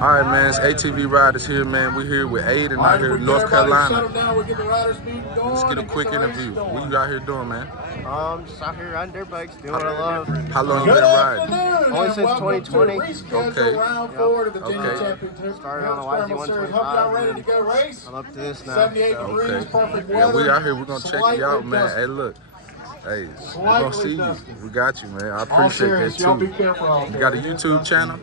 All right, man. It's ATV Riders here, man. We're here with Aiden out here in North Carolina. Let's get a quick interview. What you out here doing, man? Just out here riding dirt bikes, doing what I love. How long you been riding? Only since 2020. Okay. Started on a YZ125. I'm up to this now. Okay. Yeah, we out here. We're gonna check you out, man. Hey, look. Hey, we're gonna see you. We got you, man. I appreciate that too. You got a YouTube channel?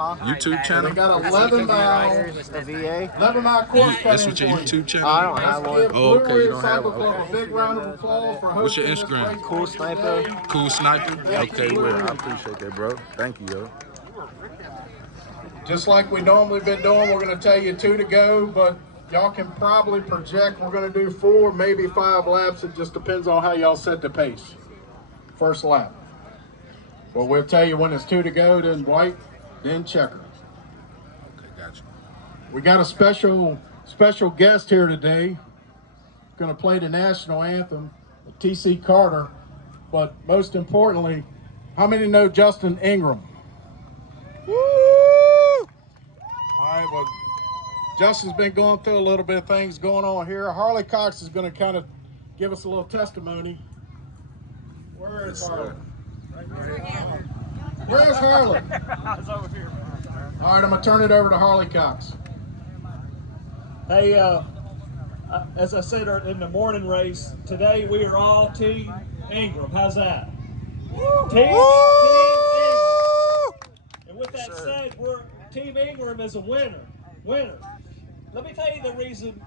YouTube channel? They got 11 miles. A VA. 11 mile course. That's what your YouTube channel? I don't have one. Oh, okay, you don't have one. Okay. A big round of applause for what's your Instagram? Cool Sniper. Cool Sniper? Okay, well, I appreciate that, bro. Thank you, yo. Just like we normally been doing, we're going to tell you 2 to go, but y'all can probably project we're going to do 4, maybe 5 laps. It just depends on how y'all set the pace. First lap. Well, we'll tell you when it's 2 to go, then white, then checker. Okay, gotcha. We got a special guest here today. Going to play the national anthem, T.C. Carter. But most importantly, how many know Justin Ingram? Woo! All right, well, Justin's been going through a little bit of things going on here. Harley Cox is going to kind of give us a little testimony. Where is Harley? Where's Harley? All right, I'm going to turn it over to Harley Cox. Hey, as I said in the morning race, today we are all Team Ingram. How's that? Team Ingram. And with that said, Team Ingram is a winner. Let me tell you the reason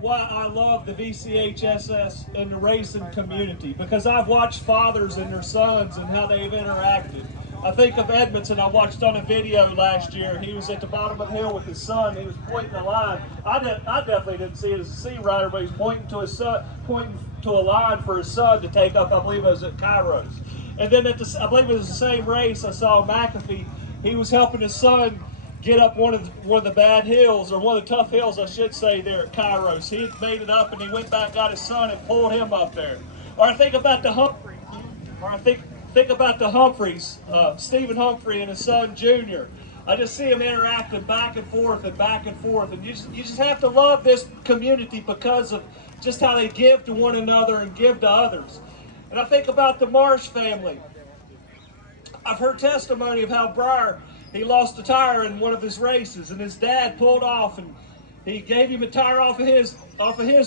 why I love the VXCS and the racing community, because I've watched fathers and their sons and how they've interacted. I think of Edmondson. I watched on a video last year. He was at the bottom of the hill with his son. He was pointing a line. I definitely didn't see it as a C rider, but he's pointing to his son, pointing to a line for his son to take up. I believe it was at Kairos. And then I believe it was the same race. I saw McAfee. He was helping his son get up one of the bad hills, or one of the tough hills, I should say, there at Kairos. He had made it up, and he went back, got his son, and pulled him up there. Or I think about the Humphreys. Or I think about the Humphreys, Stephen Humphrey and his son Junior. I just see them interacting back and forth and back and forth, and you just have to love this community because of just how they give to one another and give to others. And I think about the Marsh family. I've heard testimony of how Briar, he lost a tire in one of his races, and his dad pulled off and he gave him a tire off of his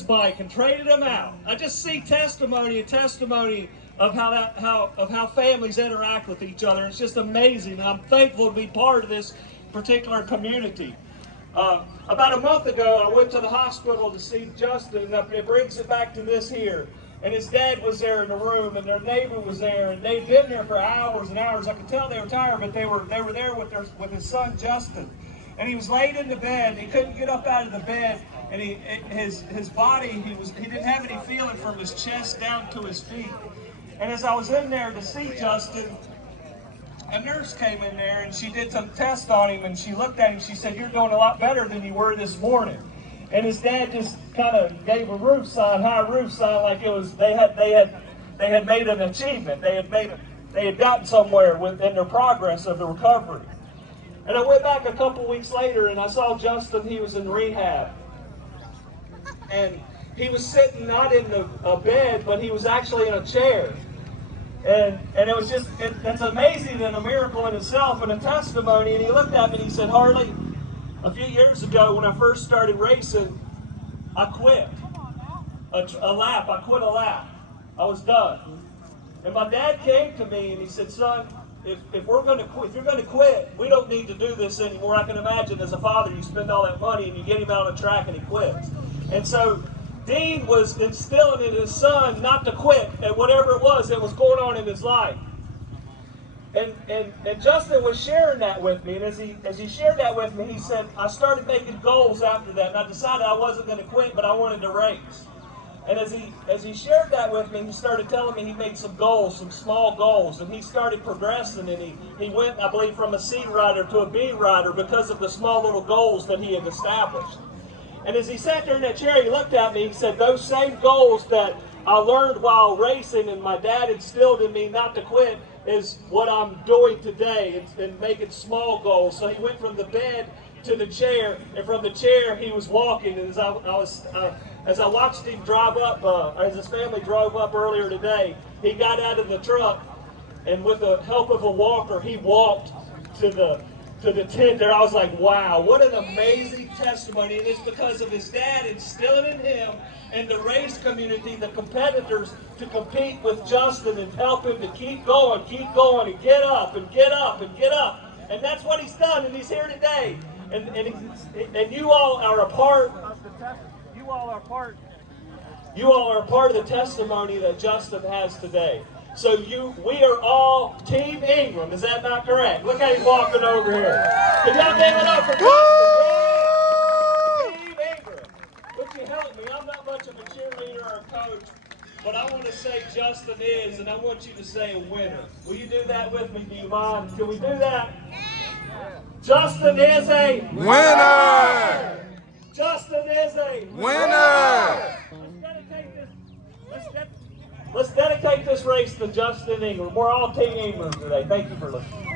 bike and traded him out. I just see testimony of how families interact with each other. It's just amazing, and I'm thankful to be part of this particular community. About a month ago, I went to the hospital to see Justin, and it brings it back to this here. And his dad was there in the room, and their neighbor was there, and they'd been there for hours and hours. I could tell they were tired, but they were there with his son Justin. And he was laid in the bed. He couldn't get up out of the bed, and his body, he didn't have any feeling from his chest down to his feet. And as I was in there to see Justin, a nurse came in there and she did some tests on him, and she looked at him. She said, "You're doing a lot better than you were this morning." And his dad just kind of gave a high roof sign, like it was they had made an achievement. They had gotten somewhere in their progress of the recovery. And I went back a couple weeks later and I saw Justin. He was in rehab, and he was sitting not in a bed, but he was actually in a chair. And it was just, it's amazing and a miracle in itself and a testimony. And he looked at me and he said, "Harley, a few years ago when I first started racing, I quit a lap. I quit a lap. I was done." And my dad came to me and he said, "Son, if you're going to quit, we don't need to do this anymore." I can imagine as a father, you spend all that money and you get him out on the track and he quits. And so Dean was instilling in his son not to quit at whatever it was that was going on in his life. And Justin was sharing that with me, and as he shared that with me, he said, "I started making goals after that, and I decided I wasn't going to quit, but I wanted to race." And as he shared that with me, he started telling me he made some goals, some small goals, and he started progressing, and he went, I believe, from a C rider to a B rider because of the small little goals that he had established. And as he sat there in that chair, he looked at me, he said, "Those same goals that I learned while racing and my dad instilled in me not to quit, is what I'm doing today and making small goals. So he went from the bed to the chair, and from the chair he was walking. And as I watched him drive up, as his family drove up earlier today, he got out of the truck, and with the help of a walker, he walked to the tent there. I was like, wow, what an amazing testimony. And it's because of his dad instilling in him and the race community, the competitors, to compete with Justin and help him to keep going, and get up, and get up, and get up. And that's what he's done, and he's here today. And you all are a part of the testimony. You all are a part of the testimony that Justin has today. So we are all Team Ingram. Is that not correct? Look how he's walking over here. Can y'all give it up for Justin? Yeah. Team Ingram. Would you help me? I'm not much of a cheerleader or a coach, but I want to say Justin is, and I want you to say a winner. Will you do that with me? Do you mind? Can we do that? Justin is a winner! Justin is a winner! Let's dedicate this race to Justin Ingram. We're all Team Ingram today. Thank you for listening.